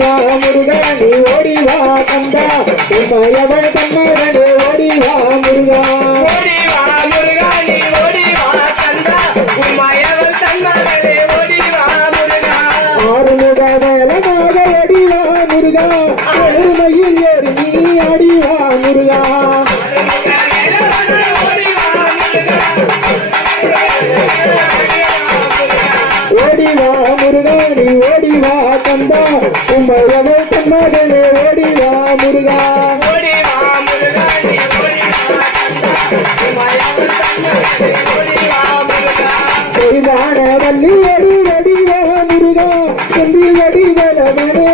வா முருகா நீ ஓடி வா கந்தா உமையவள் தன்மகனே ஓடி வா முருகா ஓடி வா முருகா நீ ஓடி வா கந்தா உமையவள் தன்மகனே ஓடி வா முருகா ஆறுமுக வேலமாக ஓடி வா முருகா பெருமையில் ஏறி நீ ஆடி வா முருகா ஓடி வா முருகா நீ ஓடி வா கந்தா உமையவள் தன்மகனே ஓடி வா முருகா ஓடி வா முருகா நீ ஓடி வா கந்தா உமையவள் தன்மகனே ஓடி வா முருகா செய்தான வள்ளி ஓடி ஓடி வா முருகா செந்தில் வடி வேலவனே